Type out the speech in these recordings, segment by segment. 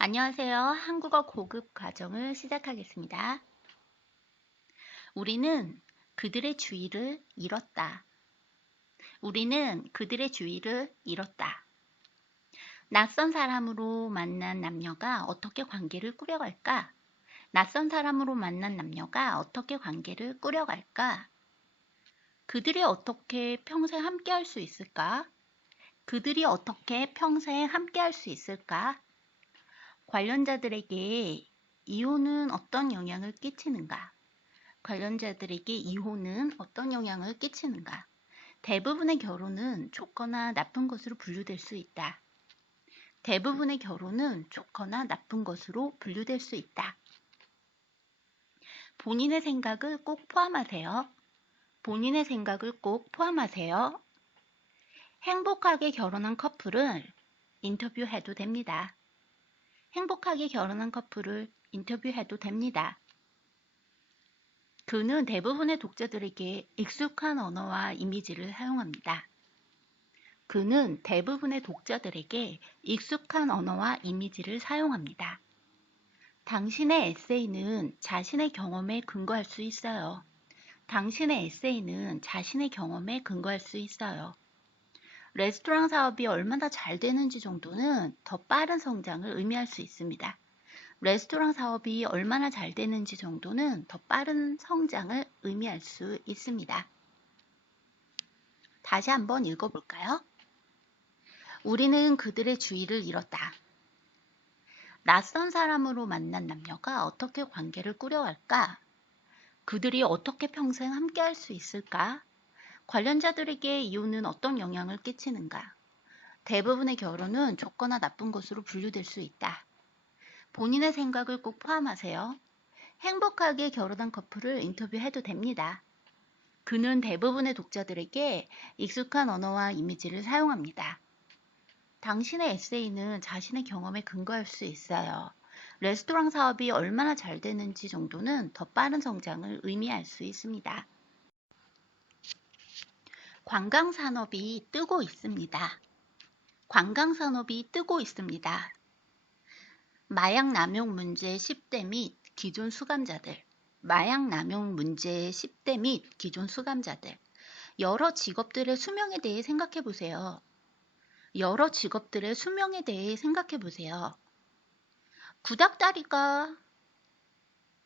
안녕하세요. 한국어 고급 과정을 시작하겠습니다. 우리는 그들의 주의를 잃었다. 우리는 그들의 주의를 잃었다. 낯선 사람으로 만난 남녀가 어떻게 관계를 꾸려갈까? 낯선 사람으로 만난 남녀가 어떻게 관계를 꾸려갈까? 그들이 어떻게 평생 함께할 수 있을까? 그들이 어떻게 평생 함께할 수 있을까? 관련자들에게 이혼은 어떤 영향을 끼치는가? 관련자들에게 이혼은 어떤 영향을 끼치는가? 대부분의 결혼은 좋거나 나쁜 것으로 분류될 수 있다. 대부분의 결혼은 좋거나 나쁜 것으로 분류될 수 있다. 본인의 생각을 꼭 포함하세요. 본인의 생각을 꼭 포함하세요. 행복하게 결혼한 커플을 인터뷰해도 됩니다. 행복하게 결혼한 커플을 인터뷰해도 됩니다. 그는 대부분의 독자들에게 익숙한 언어와 이미지를 사용합니다. 그는 대부분의 독자들에게 익숙한 언어와 이미지를 사용합니다. 당신의 에세이는 자신의 경험에 근거할 수 있어요. 당신의 에세이는 자신의 경험에 근거할 수 있어요. 레스토랑 사업이 얼마나 잘 되는지 정도는 더 빠른 성장을 의미할 수 있습니다. 레스토랑 사업이 얼마나 잘 되는지 정도는 더 빠른 성장을 의미할 수 있습니다. 다시 한번 읽어볼까요? 우리는 그들의 주의를 잃었다. 낯선 사람으로 만난 남녀가 어떻게 관계를 꾸려갈까? 그들이 어떻게 평생 함께할 수 있을까? 관련자들에게 이혼은 어떤 영향을 끼치는가? 대부분의 결혼은 좋거나 나쁜 것으로 분류될 수 있다. 본인의 생각을 꼭 포함하세요. 행복하게 결혼한 커플을 인터뷰해도 됩니다. 그는 대부분의 독자들에게 익숙한 언어와 이미지를 사용합니다. 당신의 에세이는 자신의 경험에 근거할 수 있어요. 레스토랑 사업이 얼마나 잘 되는지 정도는 더 빠른 성장을 의미할 수 있습니다. 관광산업이 뜨고 있습니다. 관광산업이 뜨고 있습니다. 마약 남용 문제 10대 및 기존 수감자들, 마약 남용 문제 10대 및 기존 수감자들, 여러 직업들의 수명에 대해 생각해 보세요. 여러 직업들의 수명에 대해 생각해 보세요. 구닥다리가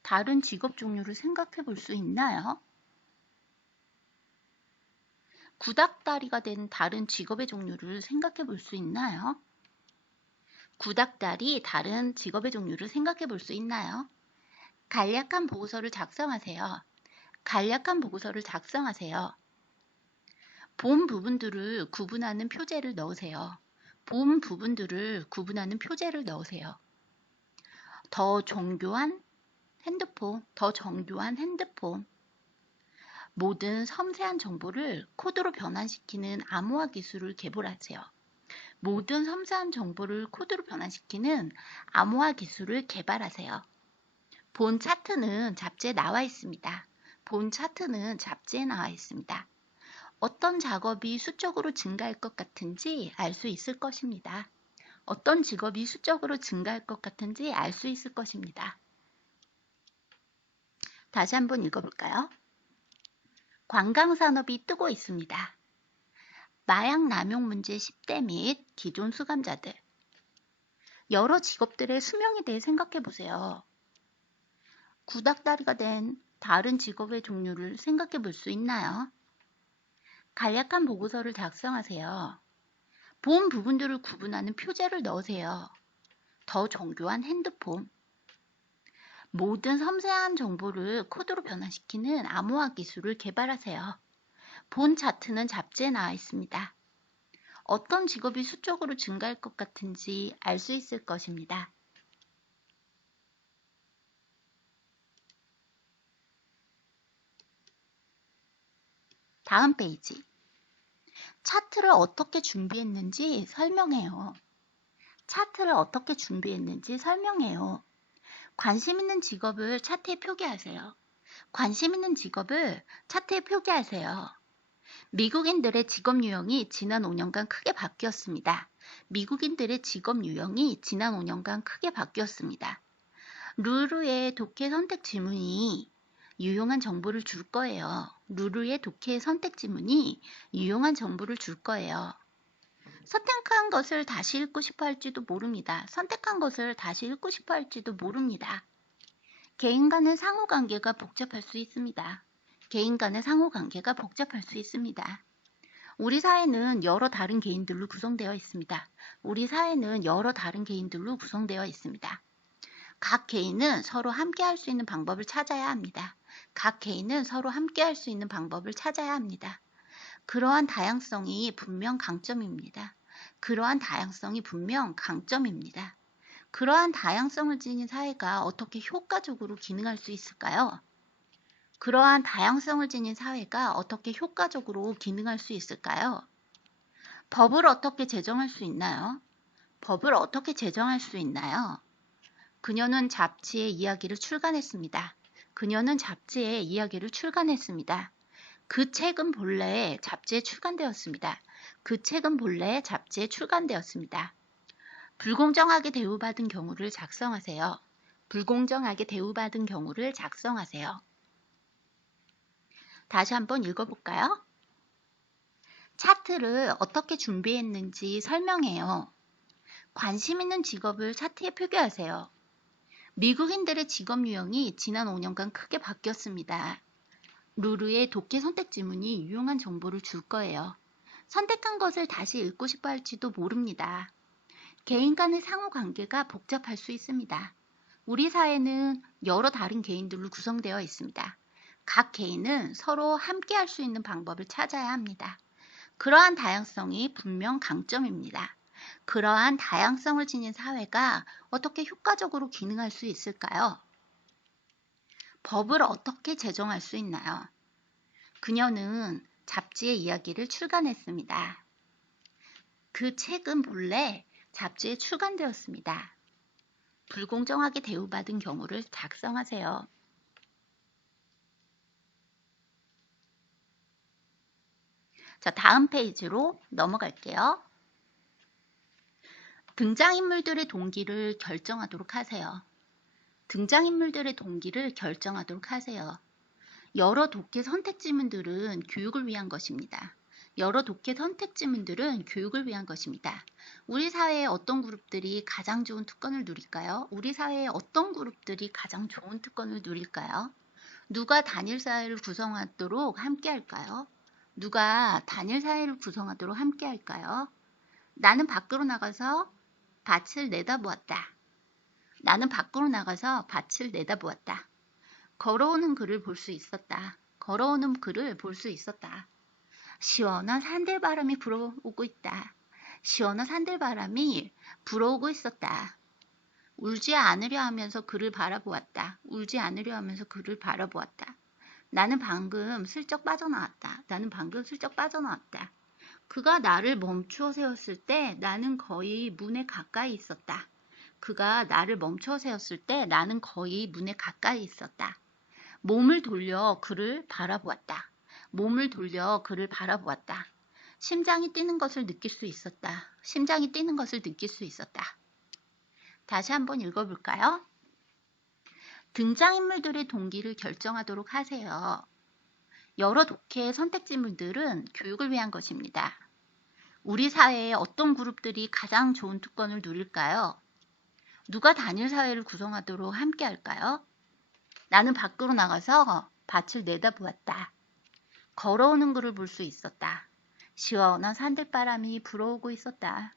다른 직업 종류를 생각해 볼 수 있나요? 구닥다리가 된 다른 직업의 종류를 생각해 볼 수 있나요? 구닥다리 다른 직업의 종류를 생각해 볼 수 있나요? 간략한 보고서를 작성하세요. 간략한 보고서를 작성하세요. 본 부분들을 구분하는 표제를 넣으세요. 본 부분들을 구분하는 표제를 넣으세요. 더 정교한 핸드폰, 더 정교한 핸드폰. 모든 섬세한 정보를 코드로 변환시키는 암호화 기술을 개발하세요. 모든 섬세한 정보를 코드로 변환시키는 암호화 기술을 개발하세요. 본 차트는 잡지에 나와 있습니다. 본 차트는 잡지에 나와 있습니다. 어떤 작업이 수적으로 증가할 것 같은지 알 수 있을 것입니다. 어떤 직업이 수적으로 증가할 것 같은지 알 수 있을 것입니다. 다시 한번 읽어볼까요? 관광산업이 뜨고 있습니다. 마약 남용 문제 10대 및 기존 수감자들. 여러 직업들의 수명에 대해 생각해 보세요. 구닥다리가 된 다른 직업의 종류를 생각해 볼 수 있나요? 간략한 보고서를 작성하세요. 본 부분들을 구분하는 표제를 넣으세요. 더 정교한 핸드폰. 모든 섬세한 정보를 코드로 변환시키는 암호화 기술을 개발하세요. 본 차트는 잡지에 나와 있습니다. 어떤 직업이 수적으로 증가할 것 같은지 알 수 있을 것입니다. 다음 페이지. 차트를 어떻게 준비했는지 설명해요. 차트를 어떻게 준비했는지 설명해요. 관심 있는 직업을 차트에 표기하세요. 관심 있는 직업을 차트에 표기하세요. 미국인들의 직업 유형이 지난 5년간 크게 바뀌었습니다. 미국인들의 직업 유형이 지난 5년간 크게 바뀌었습니다. 루루의 독해 선택 지문이 유용한 정보를 줄 거예요. 루루의 독해 선택 지문이 유용한 정보를 줄 거예요. 선택한 것을 다시 읽고 싶어 할지도 모릅니다. 선택한 것을 다시 읽고 싶어 할지도 모릅니다. 개인 간의 상호관계가 복잡할 수 있습니다. 개인 간의 상호관계가 복잡할 수 있습니다. 우리 사회는 여러 다른 개인들로 구성되어 있습니다. 우리 사회는 여러 다른 개인들로 구성되어 있습니다. 각 개인은 서로 함께 할 수 있는 방법을 찾아야 합니다. 각 개인은 서로 함께 할 수 있는 방법을 찾아야 합니다. 그러한 다양성이 분명 강점입니다. 그러한 다양성이 분명 강점입니다. 그러한 다양성을 지닌 사회가 어떻게 효과적으로 기능할 수 있을까요? 그러한 다양성을 지닌 사회가 어떻게 효과적으로 기능할 수 있을까요? 법을 어떻게 제정할 수 있나요? 법을 어떻게 제정할 수 있나요? 그녀는 잡지에 이야기를 출간했습니다. 그녀는 잡지에 이야기를 출간했습니다. 그 책은 본래 잡지에 출간되었습니다. 그 책은 본래 잡지에 출간되었습니다. 불공정하게 대우받은 경우를 작성하세요. 불공정하게 대우받은 경우를 작성하세요. 다시 한번 읽어볼까요? 차트를 어떻게 준비했는지 설명해요. 관심 있는 직업을 차트에 표기하세요. 미국인들의 직업 유형이 지난 5년간 크게 바뀌었습니다. 루루의 독해 선택 지문이 유용한 정보를 줄 거예요. 선택한 것을 다시 읽고 싶어 할지도 모릅니다. 개인 간의 상호관계가 복잡할 수 있습니다. 우리 사회는 여러 다른 개인들로 구성되어 있습니다. 각 개인은 서로 함께 할 수 있는 방법을 찾아야 합니다. 그러한 다양성이 분명 강점입니다. 그러한 다양성을 지닌 사회가 어떻게 효과적으로 기능할 수 있을까요? 법을 어떻게 제정할 수 있나요? 그녀는 잡지의 이야기를 출간했습니다. 그 책은 본래 잡지에 출간되었습니다. 불공정하게 대우받은 경우를 작성하세요. 자, 다음 페이지로 넘어갈게요. 등장인물들의 동기를 결정하도록 하세요. 등장인물들의 동기를 결정하도록 하세요. 여러 독해 선택 지문들은 교육을 위한 것입니다. 여러 독해 선택 지문들은 교육을 위한 것입니다. 우리 사회의 어떤 그룹들이 가장 좋은 특권을 누릴까요? 우리 사회의 어떤 그룹들이 가장 좋은 특권을 누릴까요? 누가 단일 사회를 구성하도록 함께 할까요? 누가 단일 사회를 구성하도록 함께 할까요? 나는 밖으로 나가서 밭을 내다보았다. 나는 밖으로 나가서 밭을 내다보았다. 걸어오는 그를 볼 수 있었다. 걸어오는 그를 볼 수 있었다. 시원한 산들바람이 불어오고 있다. 시원한 산들바람이 불어오고 있었다. 울지 않으려 하면서 그를 바라보았다. 울지 않으려 하면서 그를 바라보았다. 나는 방금 슬쩍 빠져나왔다. 나는 방금 슬쩍 빠져나왔다. 그가 나를 멈추어 세웠을 때 나는 거의 문에 가까이 있었다. 그가 나를 멈추어 세웠을 때 나는 거의 문에 가까이 있었다. 몸을 돌려 그를 바라보았다. 몸을 돌려 그를 바라보았다. 심장이 뛰는 것을 느낄 수 있었다. 심장이 뛰는 것을 느낄 수 있었다. 다시 한번 읽어볼까요? 등장인물들의 동기를 결정하도록 하세요. 여러 독해의 선택 지문들은 교육을 위한 것입니다. 우리 사회의 어떤 그룹들이 가장 좋은 특권을 누릴까요? 누가 단일 사회를 구성하도록 함께 할까요? 나는 밖으로 나가서 밭을 내다보았다. 걸어오는 그를 볼 수 있었다. 시원한 산들바람이 불어오고 있었다.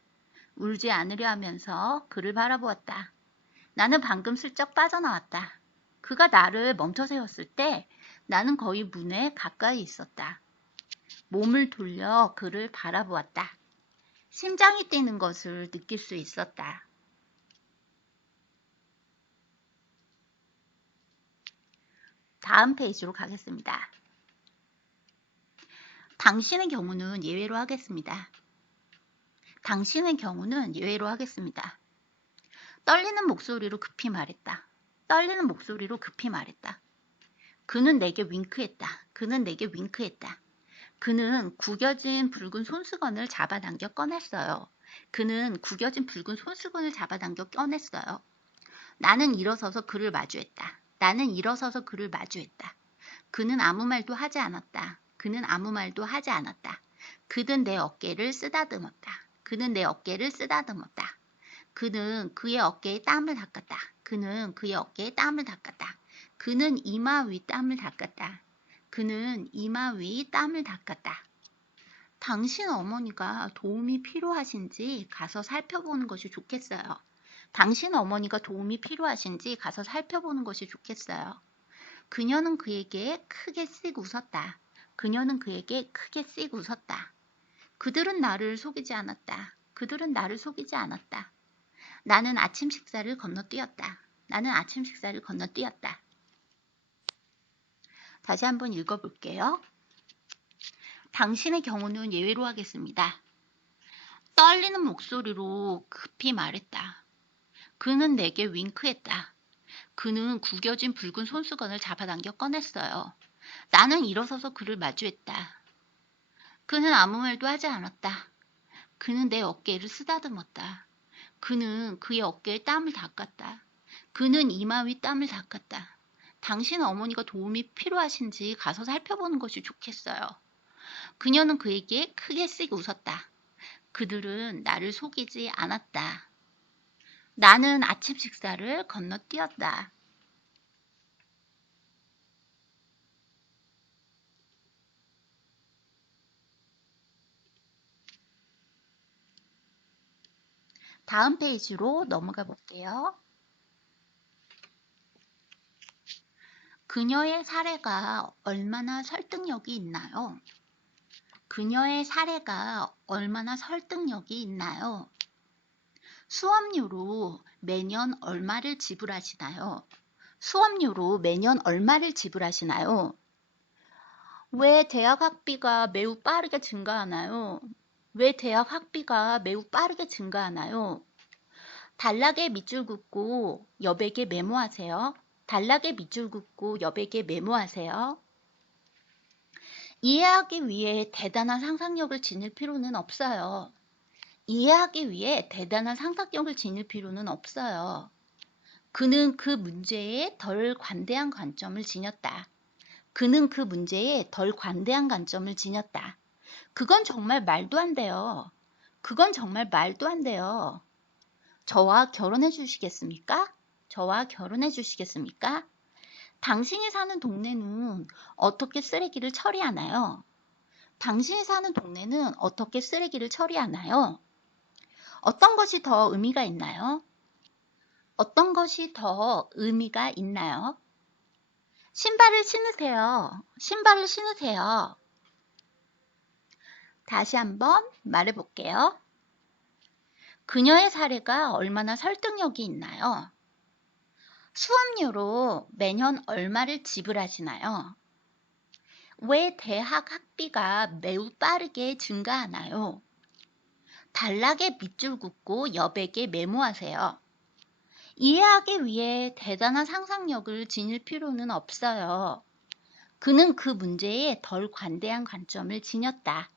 울지 않으려 하면서 그를 바라보았다. 나는 방금 슬쩍 빠져나왔다. 그가 나를 멈춰 세웠을 때 나는 거의 문에 가까이 있었다. 몸을 돌려 그를 바라보았다. 심장이 뛰는 것을 느낄 수 있었다. 다음 페이지로 가겠습니다. 당신의 경우는 예외로 하겠습니다. 당신의 경우는 예외로 하겠습니다. 떨리는 목소리로 급히 말했다. 떨리는 목소리로 급히 말했다. 그는 내게 윙크했다. 그는 내게 윙크했다. 그는 구겨진 붉은 손수건을 잡아당겨 꺼냈어요. 그는 구겨진 붉은 손수건을 잡아당겨 꺼냈어요. 나는 일어서서 그를 마주했다. 나는 일어서서 그를 마주했다. 그는 아무 말도 하지 않았다. 그는 아무 말도 하지 않았다. 그는 내 어깨를 쓰다듬었다. 그는 내 어깨를 쓰다듬었다. 그는 그의 어깨에 땀을 닦았다. 그는 그의 어깨에 땀을 닦았다. 그는 이마 위 땀을 닦았다. 그는 이마 위 땀을 닦았다. 당신 어머니가 도움이 필요하신지 가서 살펴보는 것이 좋겠어요. 당신 어머니가 도움이 필요하신지 가서 살펴보는 것이 좋겠어요. 그녀는 그에게 크게 씩 웃었다. 그녀는 그에게 크게 씩 웃었다. 그들은 나를 속이지 않았다. 그들은 나를 속이지 않았다. 나는 아침 식사를 건너뛰었다. 나는 아침 식사를 건너뛰었다. 다시 한번 읽어볼게요. 당신의 경우는 예외로 하겠습니다. 떨리는 목소리로 급히 말했다. 그는 내게 윙크했다. 그는 구겨진 붉은 손수건을 잡아당겨 꺼냈어요. 나는 일어서서 그를 마주했다. 그는 아무 말도 하지 않았다. 그는 내 어깨를 쓰다듬었다. 그는 그의 어깨에 땀을 닦았다. 그는 이마 위 땀을 닦았다. 당신 어머니가 도움이 필요하신지 가서 살펴보는 것이 좋겠어요. 그녀는 그에게 크게 씩 웃었다. 그들은 나를 속이지 않았다. 나는 아침 식사를 건너뛰었다. 다음 페이지로 넘어가 볼게요. 그녀의 사례가 얼마나 설득력이 있나요? 그녀의 사례가 얼마나 설득력이 있나요? 수업료로 매년 얼마를 지불하시나요? 수업료로 매년 얼마를 지불하시나요? 왜 대학 학비가 매우 빠르게 증가하나요? 왜 대학 학비가 매우 빠르게 증가하나요? 단락에 밑줄 긋고 여백에 메모하세요. 단락에 밑줄 긋고 여백에 메모하세요. 이해하기 위해 대단한 상상력을 지닐 필요는 없어요. 이해하기 위해 대단한 상상력을 지닐 필요는 없어요. 그는 그 문제에 덜 관대한 관점을 지녔다. 그는 그 문제에 덜 관대한 관점을 지녔다. 그건 정말 말도 안 돼요. 그건 정말 말도 안 돼요. 저와 결혼해 주시겠습니까? 저와 결혼해 주시겠습니까? 당신이 사는 동네는 어떻게 쓰레기를 처리하나요? 당신이 사는 동네는 어떻게 쓰레기를 처리하나요? 어떤 것이 더 의미가 있나요? 어떤 것이 더 의미가 있나요? 신발을 신으세요. 신발을 신으세요. 다시 한번 말해볼게요. 그녀의 사례가 얼마나 설득력이 있나요? 수업료로 매년 얼마를 지불하시나요? 왜 대학 학비가 매우 빠르게 증가하나요? 단락에 밑줄 긋고 여백에 메모하세요. 이해하기 위해 대단한 상상력을 지닐 필요는 없어요. 그는 그 문제에 덜 관대한 관점을 지녔다.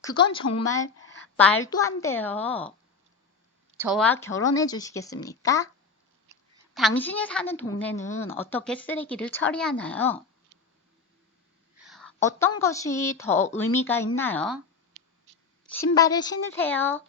그건 정말 말도 안 돼요. 저와 결혼해 주시겠습니까? 당신이 사는 동네는 어떻게 쓰레기를 처리하나요? 어떤 것이 더 의미가 있나요? 신발을 신으세요.